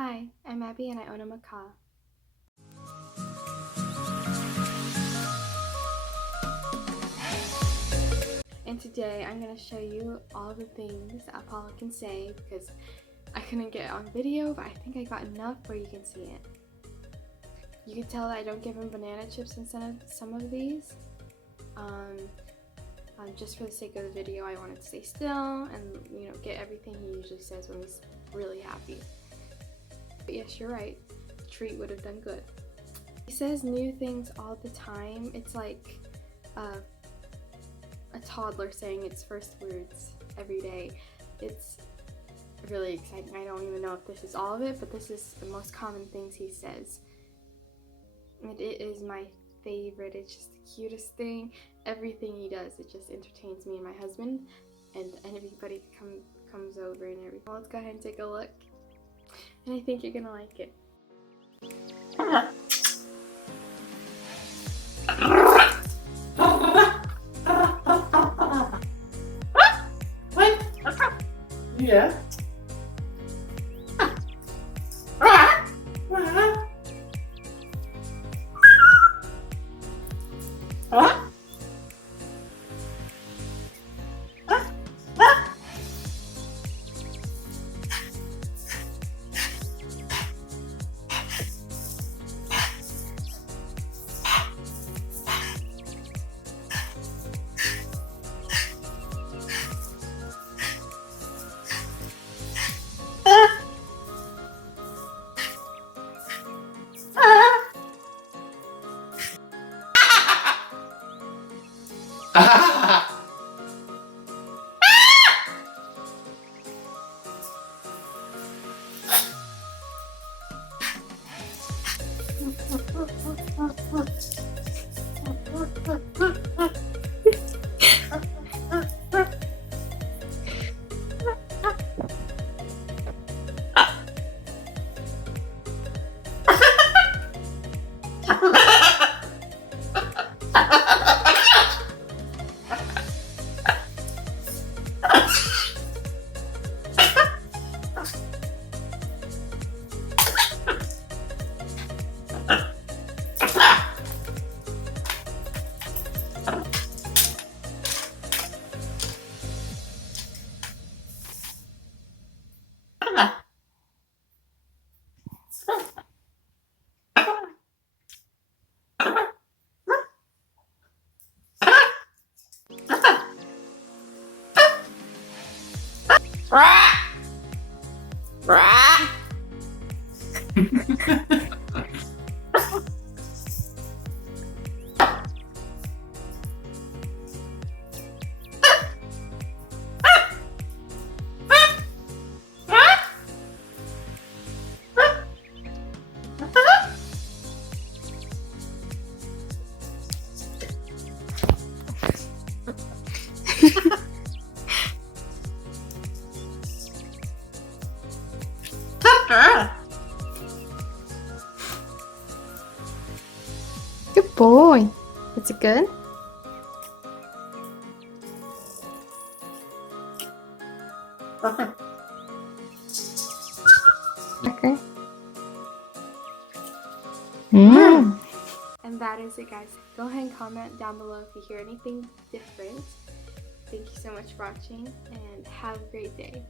Hi, I'm Abby and I own a macaw. And today I'm going to show you all the things that Apollo can say because I couldn't get it on video, but I think I got enough where you can see it. You can tell that I don't give him banana chips instead of some of these. Just for the sake of the video, I wanted to stay still and get everything he usually says when he's really happy. But yes, you're right. A treat would have done good. He says new things all the time. It's like a toddler saying its first words every day. It's really exciting. I don't even know if this is all of it, but this is the most common things he says. And it is my favorite. It's just the cutest thing. Everything he does, it just entertains me and my husband, and everybody comes over and everything. Well, let's go ahead and take a look. And I think you're gonna like it. Yeah. Good boy. Is it good? Okay. And that is it, guys. Go ahead and comment down below if you hear anything different. Thank you so much for watching and have a great day.